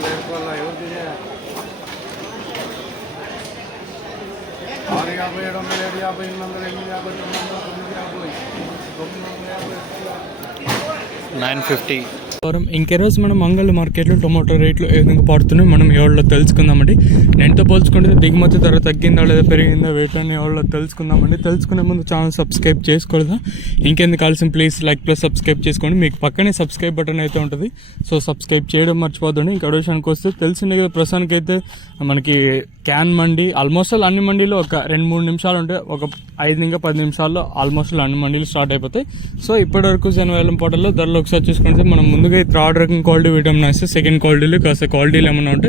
$950. ఇంకే రోజు మనం మంగళ మార్కెట్లో టొమాటో రేట్లు ఏ విధంగా పడుతున్నాయి మనం ఎవరిలో తెలుసుకుందామండి. నేనుతో పోల్చుకుంటే దిగుమతి ధర తగ్గిందా లేదా పెరిగిందా వేటని ఎవరిలో తెలుసుకుందామండి. తెలుసుకునే ముందు ఛానల్ సబ్స్క్రైబ్ చేసుకోలేదా ఇంకెందుకు కావాల్సిన ప్లీజ్ లైక్ ప్లస్ సబ్స్క్రైబ్ చేసుకోండి. మీకు పక్కనే సబ్స్క్రైబ్ బటన్ అయితే ఉంటుంది, సో సబ్స్క్రైబ్ చేయడం మర్చిపోద్దండి. ఇంకా విషయానికి వస్తే తెలిసిందే కదా, ప్రస్తుతానికి అయితే మనకి క్యాన్ మండి ఆల్మోస్ట్ అన్ని మండీలో ఒక 2-3 నిమిషాలు ఉంటే ఒక 5-10 నిమిషాల్లో ఆల్మోస్ట్ అన్ని మండీలు స్టార్ట్ అయిపోతాయి. సో ఇప్పటివరకు జనవేలం పోటల్లో ధరలు ఒకసారి చూసుకుంటే మనం ముందుగా థర్డ్ రకం క్వాలిటీ విటమిన్ వస్తే సెకండ్ క్వాలిటీలు కాస్త క్వాలిటీలు ఏమన్నా ఉంటే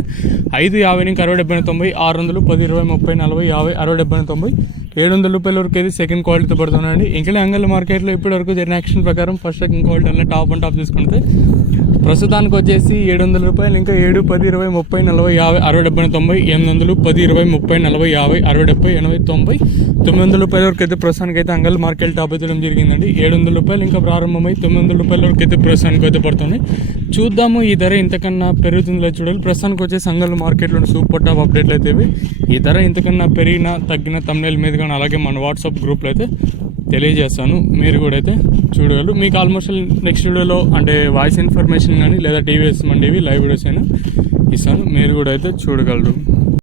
550 నుంచి 60, 70, 90, 600, 10, 20, 30, 40, 50, 60, 70, 90, $700 వరకు అయితే సెకండ్ క్వాలిటీతో పడుతున్నాయండి. ఇంకా అంగళ్ళ మార్కెట్లో ఇప్పటి వరకు జరిగిన యాక్షన్ ప్రకారం ఫస్ట్ రకం క్వాలిటీ అన్నీ టాప్ అండ్ టాప్ తీసుకుంటే ప్రస్తుతానికి వచ్చేసి $700, ఇంకా 7, 10, 20, 30, 40, 50, 60, 70, 90, 800, 10, 20, 30, 40, 50, 60, 70, 80, $90, $900 వరకు అయితే ప్రస్తుతానికి అయితే అంగళ్ళ మార్కెట్ టాప్ అయితే జరిగిందండి. $700 ఇంకా ప్రారంభమై $900 వరకు అయితే ప్రస్తుతానికి అయితే పడుతుంది. చూద్దాము ఈ ధర ఇంతకన్నా పెరుగుతుందో చూడాలి. ప్రస్తుతానికి వచ్చేసి అంగళ్ళ మార్కెట్లో సూపర్ టాప్ అప్డేట్లు అయితే ఈ ధర ఇంతకన్నా పెరిగినా తగ్గిన తమ్నెయిల్ మీద కానీ అలాగే మన వాట్సాప్ గ్రూప్లో అయితే తెలియజేస్తాను, మీరు కూడా అయితే చూడగలరు. మీకు ఆల్మోస్ట్ నెక్స్ట్ వీడియోలో అంటే వాయిస్ ఇన్ఫర్మేషన్ కానీ లేదా టీవీఎస్ మండివి లైవ్ వీడియోస్ అయినా ఇస్తాను, మీరు కూడా అయితే చూడగలరు.